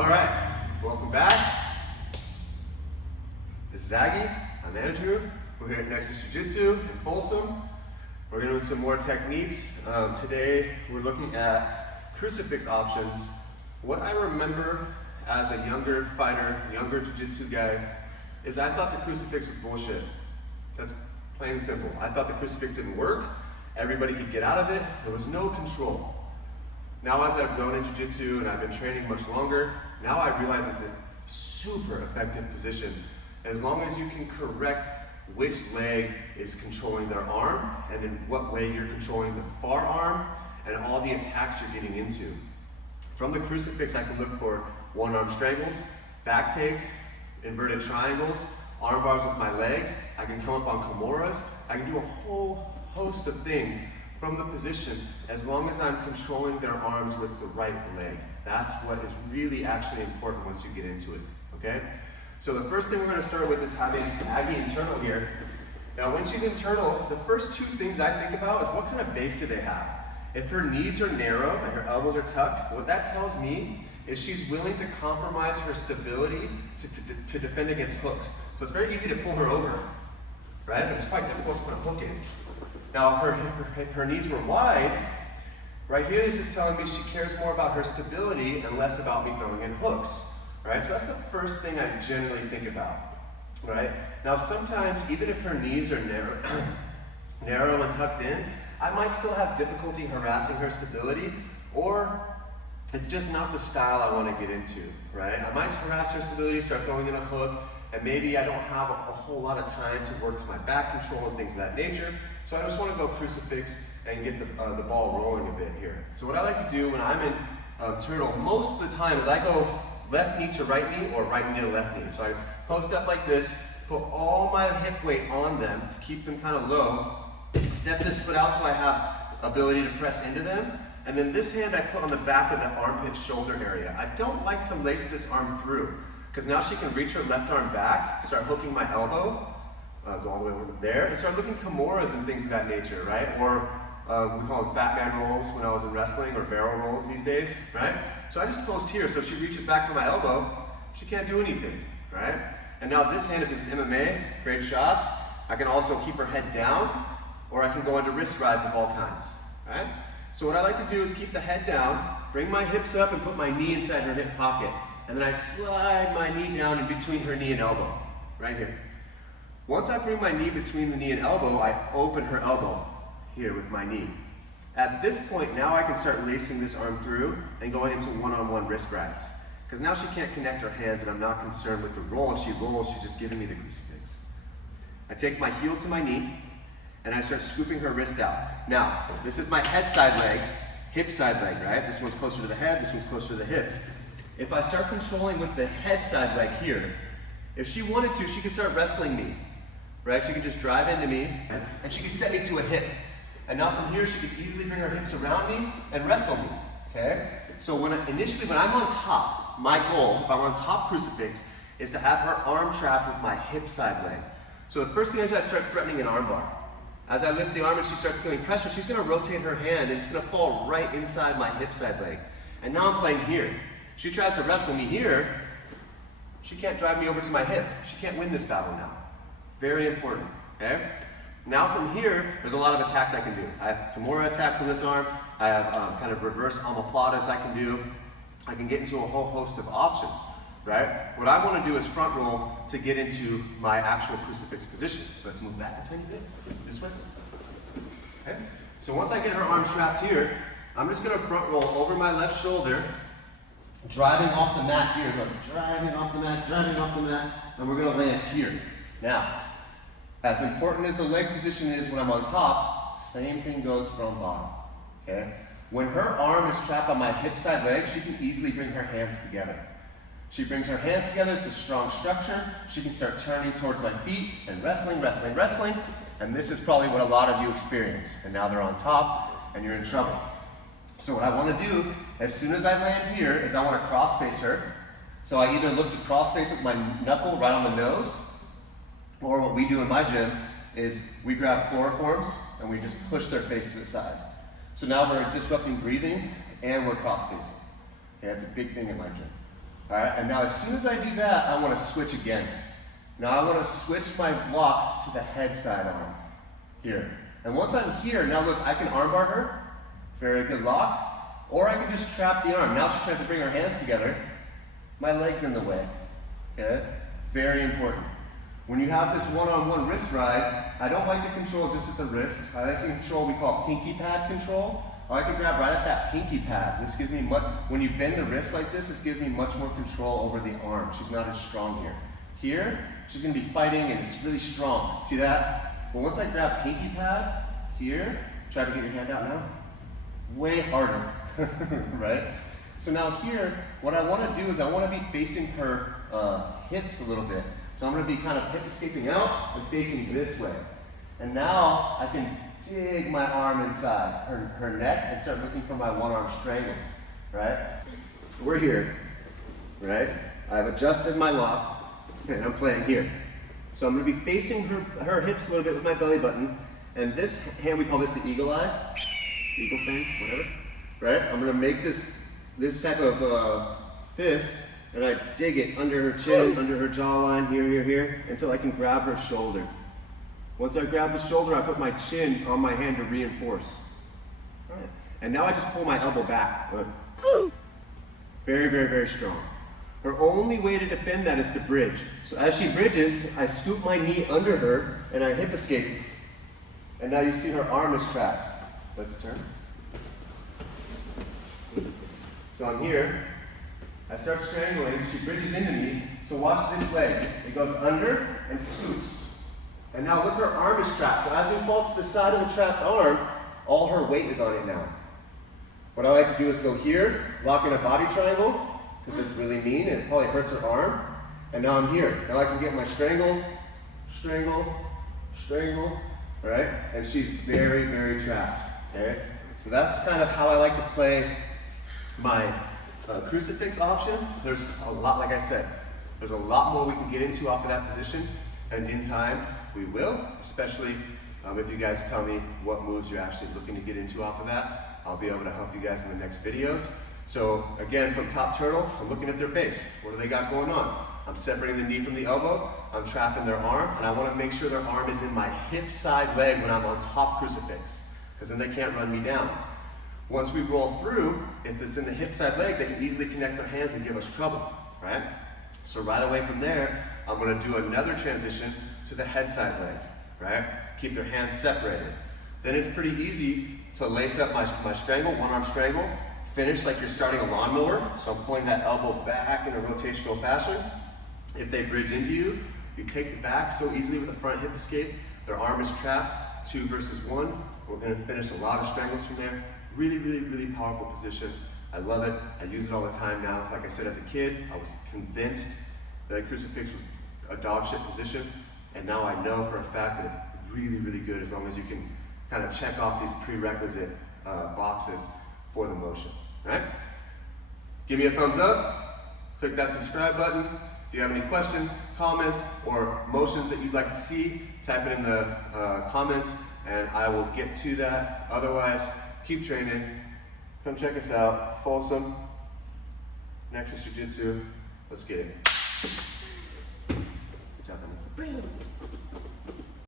All right, welcome back. This is Aggie. I'm Andrew. We're here at Nexus Jiu-Jitsu in Folsom. We're going to do some more techniques. Today we're looking at crucifix options. What I remember as a younger fighter, younger jiu-jitsu guy, is I thought the crucifix was bullshit. That's plain and simple. I thought the crucifix didn't work. Everybody could get out of it. There was no control. Now as I've grown in jiu-jitsu and I've been training much longer, now I realize it's a super effective position. As long as you can correct which leg is controlling their arm and in what way you're controlling the far arm and all the attacks you're getting into. From the crucifix, I can look for one arm strangles, back takes, inverted triangles, arm bars with my legs. I can come up on kimuras. I can do a whole host of things from the position as long as I'm controlling their arms with the right leg. That's what is really actually important once you get into it, okay? So the first thing we're gonna start with is having Aggie internal here. Now when she's internal, the first two things I think about is what kind of base do they have? If her knees are narrow and her elbows are tucked, what that tells me is she's willing to compromise her stability to defend against hooks. So it's very easy to pull her over, right? But it's quite difficult to put a hook in. Now, if her knees were wide, right here this is telling me she cares more about her stability and less about me throwing in hooks, right? So that's the first thing I generally think about, right? Now, sometimes, even if her knees are narrow and tucked in, I might still have difficulty harassing her stability, or it's just not the style I want to get into, right? I might harass her stability, start throwing in a hook, and maybe I don't have a whole lot of time to work to my back control and things of that nature. So I just want to go crucifix and get the ball rolling a bit here. So what I like to do when I'm in turtle most of the time is I go left knee to right knee or right knee to left knee. So I post up like this, put all my hip weight on them to keep them kind of low, step this foot out so I have ability to press into them, and then this hand I put on the back of the armpit shoulder area. I don't like to lace this arm through, because now she can reach her left arm back, start hooking my elbow, go all the way over there, and start looking kimuras and things of that nature, right? Or we call them fat man rolls when I was in wrestling, or barrel rolls these days, right? So I just post here, so if she reaches back for my elbow, she can't do anything, right? And now this hand, if this is MMA, great shots, I can also keep her head down, or I can go into wrist rides of all kinds, right? So what I like to do is keep the head down, bring my hips up and put my knee inside her hip pocket, and then I slide my knee down in between her knee and elbow, right here. Once I bring my knee between the knee and elbow, I open her elbow here with my knee. At this point, now I can start lacing this arm through and going into one-on-one wrist rides. Because now she can't connect her hands and I'm not concerned with the roll. If she rolls, she's just giving me the crucifix. I take my heel to my knee and I start scooping her wrist out. Now, this is my head side leg, hip side leg, right? This one's closer to the head, this one's closer to the hips. If I start controlling with the head side leg here, if she wanted to, she could start wrestling me, right? She could just drive into me and she could set me to a hip. And now from here, she could easily bring her hips around me and wrestle me, okay? So initially when I'm on top, my goal, if I'm on top crucifix, is to have her arm trapped with my hip side leg. So the first thing I do, I start threatening an arm bar. As I lift the arm and she starts feeling pressure, she's gonna rotate her hand and it's gonna fall right inside my hip side leg. And now I'm playing here. She tries to wrestle me here, she can't drive me over to my hip. She can't win this battle now. Very important, okay? Now from here, there's a lot of attacks I can do. I have kimura attacks on this arm. I have kind of reverse omoplatas I can do. I can get into a whole host of options, right? What I want to do is front roll to get into my actual crucifix position. So let's move back a tiny bit, this way. Okay? So once I get her arm trapped here, I'm just going to front roll over my left shoulder, driving off the mat here, driving off the mat, and we're going to land here. Now, as important as the leg position is when I'm on top, same thing goes from bottom, okay? When her arm is trapped on my hip side leg, she can easily bring her hands together. She brings her hands together, it's a strong structure. She can start turning towards my feet and wrestling, and this is probably what a lot of you experience. And now they're on top, and you're in trouble. So what I want to do, as soon as I land here, is I want to cross face her. So I either look to cross face with my knuckle right on the nose, or what we do in my gym is we grab chloroforms and we just push their face to the side. So now we're disrupting breathing and we're cross facing. Okay, that's a big thing in my gym. All right, and now as soon as I do that, I want to switch again. Now I want to switch my block to the head side arm, here. And once I'm here, now look, I can armbar her, very good lock, or I can just trap the arm. Now she tries to bring her hands together, my leg's in the way, okay? Very important. When you have this one-on-one wrist ride, I don't like to control just at the wrist. I like to control what we call pinky pad control. I like to grab right at that pinky pad. This gives me much, when you bend the wrist like this gives me much more control over the arm. She's not as strong here. Here, she's gonna be fighting and it's really strong. See that? But once I grab pinky pad, here, try to get your hand out now. Way harder, right? So now here, what I wanna do is I wanna be facing her hips a little bit. So I'm gonna be kind of hip escaping out and facing this way. And now I can dig my arm inside her neck and start looking for my one-arm strangles, right? We're here, right? I've adjusted my lock and I'm playing here. So I'm gonna be facing her hips a little bit with my belly button, and this hand, we call this the eagle eye, eagle thing, whatever, right? I'm gonna make this type of fist, and I dig it under her chin, under her jawline, here, until I can grab her shoulder. Once I grab the shoulder, I put my chin on my hand to reinforce. Right. And now I just pull my elbow back. Look. Very, very, very strong. Her only way to defend that is to bridge. So as she bridges, I scoop my knee under her and I hip escape. And now you see her arm is trapped. Let's turn. So I'm here. I start strangling, she bridges into me, so watch this leg. It goes under and scoops. And now look, her arm is trapped. So as we fall to the side of the trapped arm, all her weight is on it now. What I like to do is go here, lock in a body triangle, because it's really mean and it probably hurts her arm. And now I'm here. Now I can get my strangle, right? And she's very, very trapped, okay? So that's kind of how I like to play my crucifix option. There's a lot, like I said, there's a lot more we can get into off of that position, and in time we will, especially if you guys tell me what moves you're actually looking to get into off of that. I'll be able to help you guys in the next videos. So again, from top turtle, I'm looking at their base. What do they got going on? I'm separating the knee from the elbow, I'm trapping their arm, and I want to make sure their arm is in my hip side leg when I'm on top crucifix, because then they can't run me down. Once we roll through, if it's in the hip side leg, they can easily connect their hands and give us trouble, right? So right away from there, I'm gonna do another transition to the head side leg, right? Keep their hands separated. Then it's pretty easy to lace up my strangle, one-arm strangle, finish like you're starting a lawnmower. So I'm pulling that elbow back in a rotational fashion. If they bridge into you, you take the back so easily with the front hip escape. Their arm is trapped, 2 versus 1. We're gonna finish a lot of strangles from there. Really, really, really powerful position. I love it. I use it all the time now. Like I said, as a kid, I was convinced that crucifix was a dog shit position, and now I know for a fact that it's really, really good as long as you can kind of check off these prerequisite boxes for the motion, right? Give me a thumbs up, click that subscribe button. If you have any questions, comments, or motions that you'd like to see, type it in the comments, and I will get to that. Otherwise, keep training. Come check us out. Folsom, Nexus Jiu-Jitsu. Let's get it. Good job, man.